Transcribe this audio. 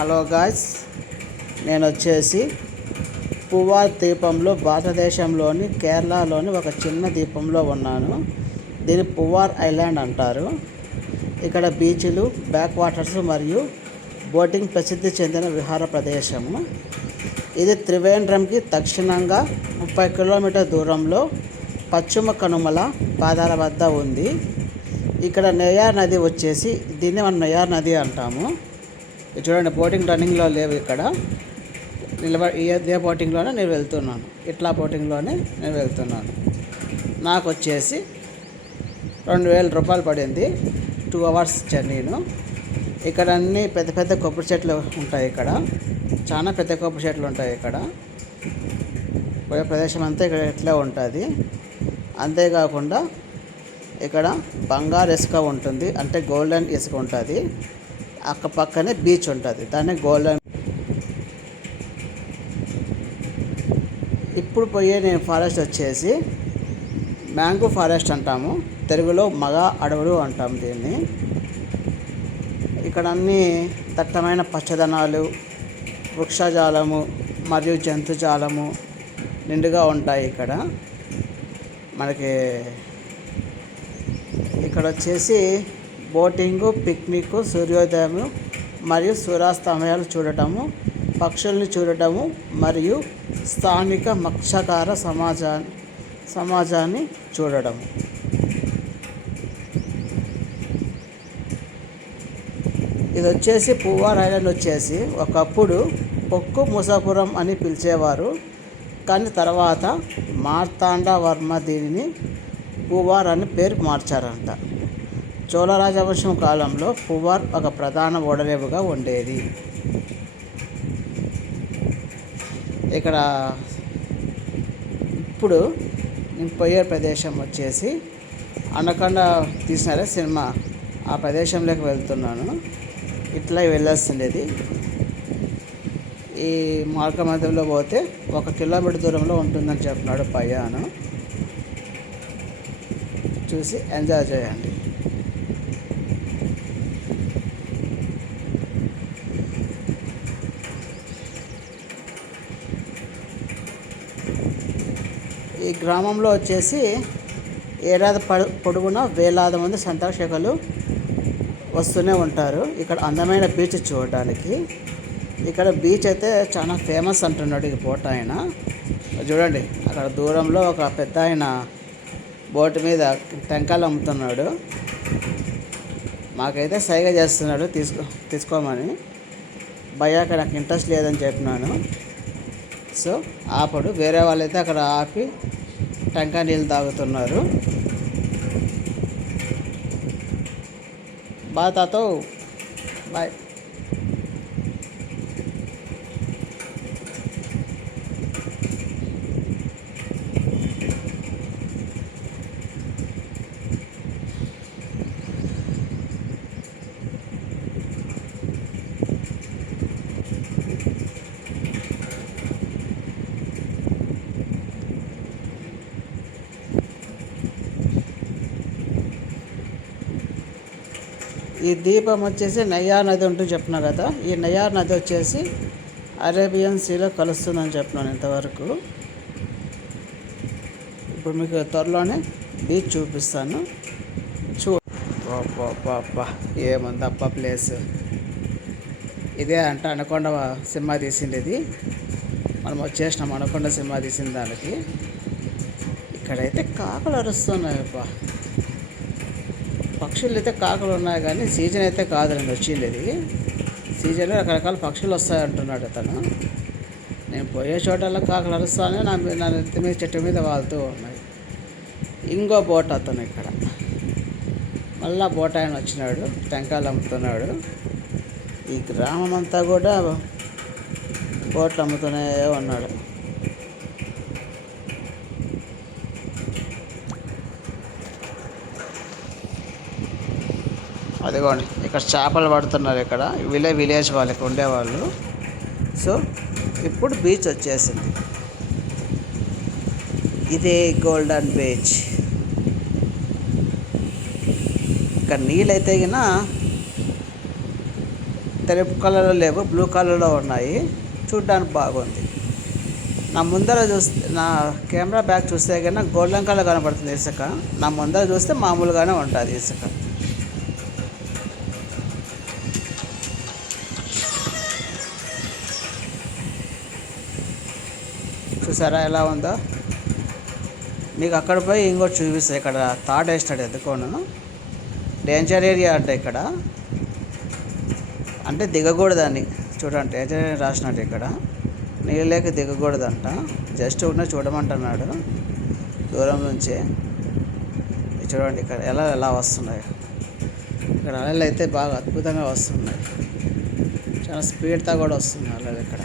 Hello guys, నేను వచ్చేసి పువ్వార్ ద్వీపంలో భారతదేశంలోని కేరళలోని ఒక చిన్న ద్వీపంలో ఉన్నాను. దీన్ని పువ్వార్ ఐలాండ్ అంటారు. ఇక్కడ బీచ్లు, బ్యాక్ వాటర్స్ మరియు బోటింగ్ ప్రసిద్ధి చెందిన విహార ప్రదేశము. ఇది త్రివేంద్రంకి దక్షిణంగా 30 కిలోమీటర్ దూరంలో పశ్చిమ కనుమల పాదాల వద్ద ఉంది. ఇక్కడ నెయ్యార్ నది వచ్చేసి దీన్ని మనం నెయ్యార్ నది అంటాము. చూడండి, బోటింగ్ రన్నింగ్లో లేవు. ఇక్కడ ఇదే బోటింగ్లోనే నేను వెళ్తున్నాను. ఇట్లా బోటింగ్లోనే నేను వెళ్తున్నాను. నాకు వచ్చేసి 2000 రూపాయలు పడింది. 2 అవర్స్ జర్నీను. ఇక్కడ అన్నీ పెద్ద పెద్ద కొబ్బరి చెట్లు ఉంటాయి. ఇక్కడ చాలా పెద్ద కొబ్బరి చెట్లు ఉంటాయి. ఇక్కడ పోయే ప్రదేశం అంతా ఇక్కడ ఇట్లా ఉంటుంది. అంతేకాకుండా ఇక్కడ బంగారు ఇసుక ఉంటుంది, అంటే గోల్డెన్ ఇసుక ఉంటుంది. పక్కనే బీచ్ ఉంటుంది, దాన్ని గోల్డెన్. ఇప్పుడు పోయే నేను ఫారెస్ట్ వచ్చేసి మ్యాంగో ఫారెస్ట్ అంటాము, తెలుగులో మగ అడవులు అంటాము దీన్ని. ఇక్కడ అన్నీ దట్టమైన పచ్చదనాలు, వృక్షజాలము మరియు జంతుజాలము నిండుగా ఉంటాయి. మనకి ఇక్కడ వచ్చేసి బోటింగు, పిక్నిక్, సూర్యోదయము మరియు సూర్యాస్తమయాలు చూడటము, పక్షుల్ని చూడటము మరియు స్థానిక మత్స్యకార సమాజాన్ని చూడటము. ఇది వచ్చేసి పువ్వార్ ఐలాండ్ వచ్చేసి ఒకప్పుడు పొక్కు ముసాపురం అని పిలిచేవారు, కానీ తర్వాత మార్తాండ వర్మ దీనిని పువ్వార్ అని పేరు మార్చారంట. చోళ రాజవంశం కాలంలో పువ్వార్ ఒక ప్రధాన ఓడరేవుగా ఉండేది. ఇక్కడ ఇప్పుడు నేను పోయే ప్రదేశం వచ్చేసి అనకొండ తీసినారే సినిమా, ఆ ప్రదేశంలోకి వెళ్తున్నాను. ఇట్లా వెళ్ళాల్సిండేది. ఈ మార్గ మధ్యంలో పోతే 1 కిలోమీటర్ దూరంలో ఉంటుందని చెప్తున్నాడు పయ్యాను. చూసి ఎంజాయ్ చేయండి. ఈ గ్రామంలో వచ్చేసి ఏడాది పొడుగునా వేలాది మంది సందర్శకులు వస్తూనే ఉంటారు ఇక్కడ అందమైన బీచ్ చూడడానికి. ఇక్కడ బీచ్ అయితే చాలా ఫేమస్ అంటున్నాడు ఈ బోట్ ఆయన. చూడండి, అక్కడ దూరంలో ఒక పెద్ద ఆయన బోట్ మీద టెంకాయలు అమ్ముతున్నాడు. మాకైతే సైగ చేస్తున్నాడు తీసుకోమని. భయ్యాక నాకు ఇంట్రెస్ట్ లేదని చెప్పినాను. సో ఆపడు. వేరే వాళ్ళైతే అక్కడ ఆపి టెంకాయ నీళ్ళు తాగుతున్నారు. బాయ్ తాతో, బాయ్. ఈ ద్వీపం వచ్చేసి నెయ్యార్ నది ఉంటుంది చెప్పినా కదా. ఈ నెయ్యార్ నది వచ్చేసి అరేబియన్ సీలో కలుస్తుందని చెప్పినాను ఇంతవరకు. ఇప్పుడు మీకు త్వరలోనే బీచ్ చూపిస్తాను. ఏముంది అబ్బా ప్లేస్. ఇదే అంట అనకొండ సినిమా తీసిండేది. మనం వచ్చేసినాం అనకొండ సినిమా తీసిన దానికి. ఇక్కడైతే కాకులు అరుస్తున్నాయి. పక్షులు అయితే కాకులు ఉన్నాయి, కానీ సీజన్ అయితే కాదులేండి వచ్చిండేది. సీజన్లో రకరకాల పక్షులు వస్తాయి అంటున్నాడు అతను. నేను పోయే చోటల్లో కాకులు అరుస్తానే నా నెత్తి మీద చెట్టు మీద వాళ్తూ ఉన్నాయి. ఇంకో బోట్ అతను ఇక్కడ మళ్ళా బోట్ ఆయన వచ్చినాడు, టెంకాయలు అమ్ముతున్నాడు. ఈ గ్రామం అంతా కూడా బోట్లు అమ్ముతూనే ఉన్నాడు. అదిగోండి, ఇక్కడ చేపలు పడుతున్నారు. ఇక్కడ విలేజ్ వాళ్ళకి ఉండేవాళ్ళు. సో ఇప్పుడు బీచ్ వచ్చేసింది. ఇదే గోల్డెన్ బీచ్. ఇక్కడ నీళ్ళైతే తెలుపు కలర్లో లేవు, బ్లూ కలర్లో ఉన్నాయి. చూడ్డానికి బాగుంది. నా ముందర చూస్తే, నా కెమెరా బ్యాక్ చూస్తే కన్నా గోల్డెన్ కలర్ కనపడుతుంది ఇసుక. నా ముందర చూస్తే మామూలుగానే ఉంటుంది ఇసుక. చూసారా ఎలా ఉందో? మీకు అక్కడ పోయి ఇంకోటి చూపిస్తాయి. ఇక్కడ తాడు వేసినాడు ఎందుకోను. డేంజర్ ఏరియా అంటే ఇక్కడ, అంటే దిగకూడదని. చూడండి డేంజర్ ఏరియా రాసినట్టు ఇక్కడ. నీళ్ళకి దిగకూడదంట. జస్ట్ ఉన్న చూడమంటున్నాడు దూరం నుంచే. చూడండి ఇక్కడ ఎలా వస్తున్నాయి. ఇక్కడ అలలు అయితే బాగా అద్భుతంగా వస్తున్నాయి. చాలా స్పీడ్తో కూడా వస్తున్నాయి అలలు ఇక్కడ.